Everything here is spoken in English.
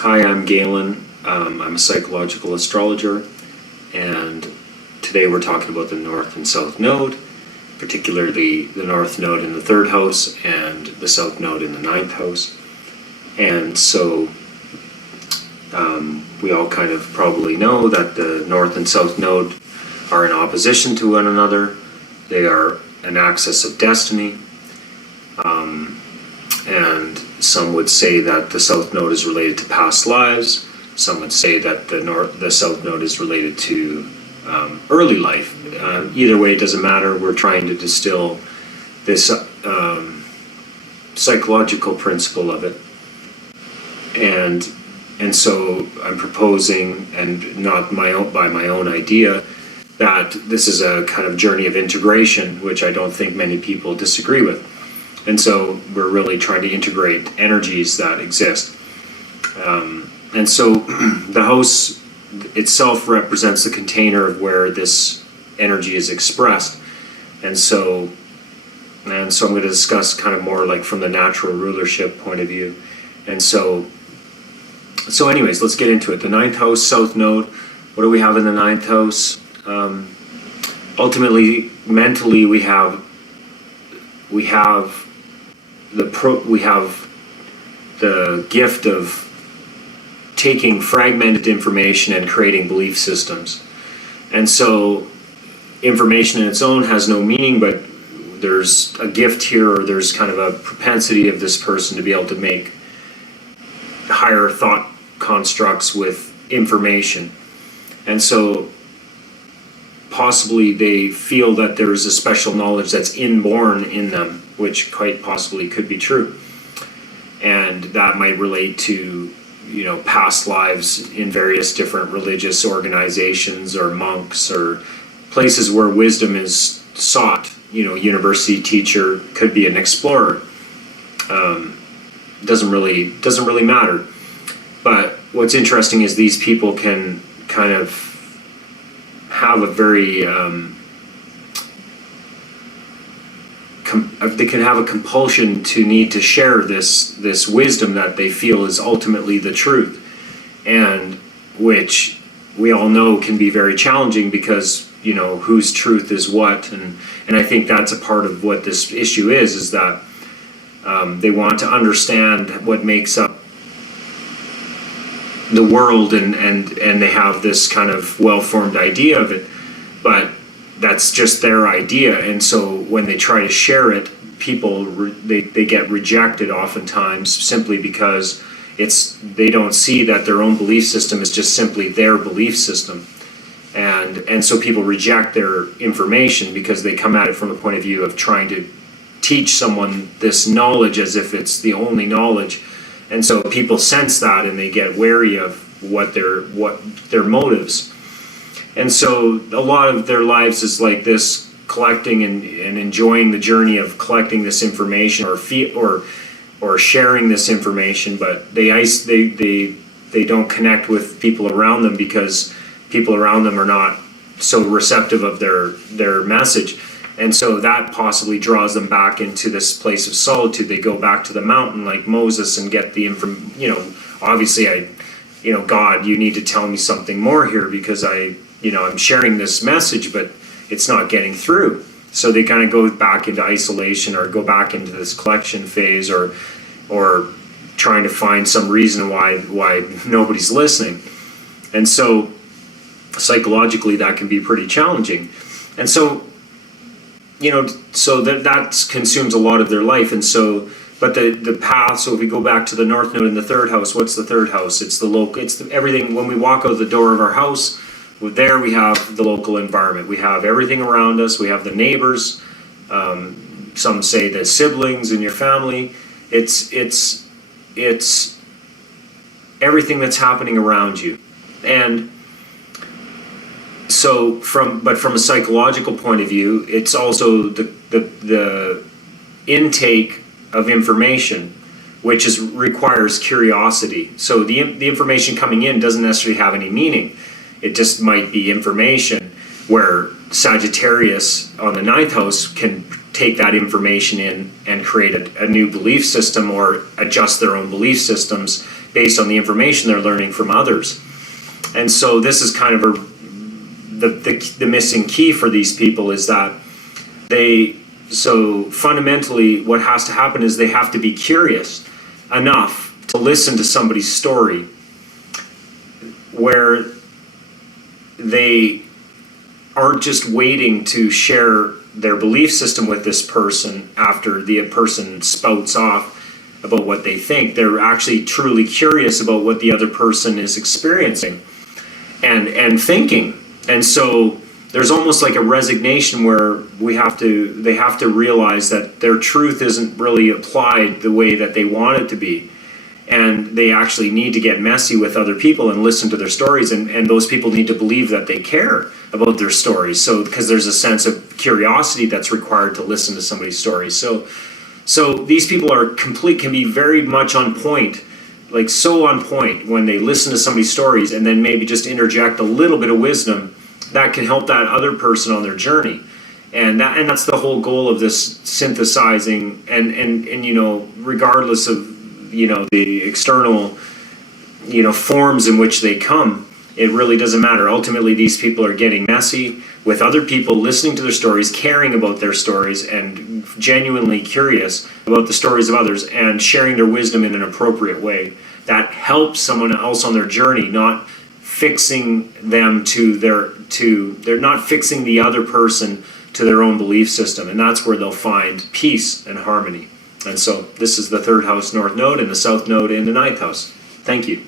Hi, I'm Galen. I'm a psychological astrologer, and today we're talking about the North and South Node, particularly the North Node in the third house and the South Node in the ninth house. And so we all kind of probably know that the North and South Node are in opposition to one another. They are an axis of destiny. And some would say that the South Node is related to past lives. Some would say that the South Node is related to early life. Either way, it doesn't matter. We're trying to distill this psychological principle of it. And so I'm proposing, and not by my own idea, that this is a kind of journey of integration, which I don't think many people disagree with. And so we're really trying to integrate energies that exist. And so the house itself represents the container of where this energy is expressed. And so I'm going to discuss kind of more like from the natural rulership point of view. And so anyways, let's get into it. The ninth house, South Node. What do we have in the ninth house? Ultimately, mentally, we have the gift of taking fragmented information and creating belief systems. And so information in its own has no meaning, but there's a gift here, or there's kind of a propensity of this person to be able to make higher thought constructs with information. And so possibly they feel that there is a special knowledge that's inborn in them, which quite possibly could be true. And that might relate to, past lives in various different religious organizations or monks or places where wisdom is sought. University teacher, could be an explorer. Doesn't really matter. But what's interesting is these people can kind of have a very they can have a compulsion to need to share this wisdom that they feel is ultimately the truth, and which we all know can be very challenging because whose truth is what, and I think that's a part of what this issue is that they want to understand what makes up the world, and they have this kind of well-formed idea of it, but that's just their idea. And so when they try to share it, people they get rejected oftentimes simply because they don't see that their own belief system is just simply their belief system, and so people reject their information because they come at it from the point of view of trying to teach someone this knowledge as if it's the only knowledge. And so people sense that, and they get wary of what their motives. And so a lot of their lives is like this, collecting and enjoying the journey of collecting this information or sharing this information, but they don't connect with people around them because people around them are not so receptive of their message. And so that possibly draws them back into this place of solitude. They go back to the mountain like Moses and get the obviously God, you need to tell me something more here because I'm sharing this message, but it's not getting through. So they kind of go back into isolation or go back into this collection phase or trying to find some reason why nobody's listening. And so psychologically that can be pretty challenging. And so so that consumes a lot of their life. And so, but the path, so if we go back to the North Node in the third house, what's the third house? It's the local, everything. When we walk out the door of our house, there we have the local environment. We have everything around us. We have the neighbors. Some say the siblings in your family. It's everything that's happening around you. And so from a psychological point of view, it's also the intake of information, which requires curiosity. So the information coming in doesn't necessarily have any meaning. It just might be information, where Sagittarius on the ninth house can take that information in and create a new belief system or adjust their own belief systems based on the information they're learning from others. And so this is kind of the missing key for these people, is that so fundamentally what has to happen is they have to be curious enough to listen to somebody's story where they aren't just waiting to share their belief system with this person after the person spouts off about what they think. They're actually truly curious about what the other person is experiencing and thinking. And so there's almost like a resignation where they have to realize that their truth isn't really applied the way that they want it to be. And they actually need to get messy with other people and listen to their stories, and those people need to believe that they care about their stories. So because there's a sense of curiosity that's required to listen to somebody's story. So these people can be very much on point, like so on point when they listen to somebody's stories and then maybe just interject a little bit of wisdom that can help that other person on their journey. And that's the whole goal of this synthesizing, and regardless of the external forms in which they come, it really doesn't matter. Ultimately, these people are getting messy with other people, listening to their stories, caring about their stories, and genuinely curious about the stories of others, and sharing their wisdom in an appropriate way that helps someone else on their journey, not fixing them they're not fixing the other person to their own belief system. And that's where they'll find peace and harmony. And so this is the third house north node and the south node in the ninth house. Thank you.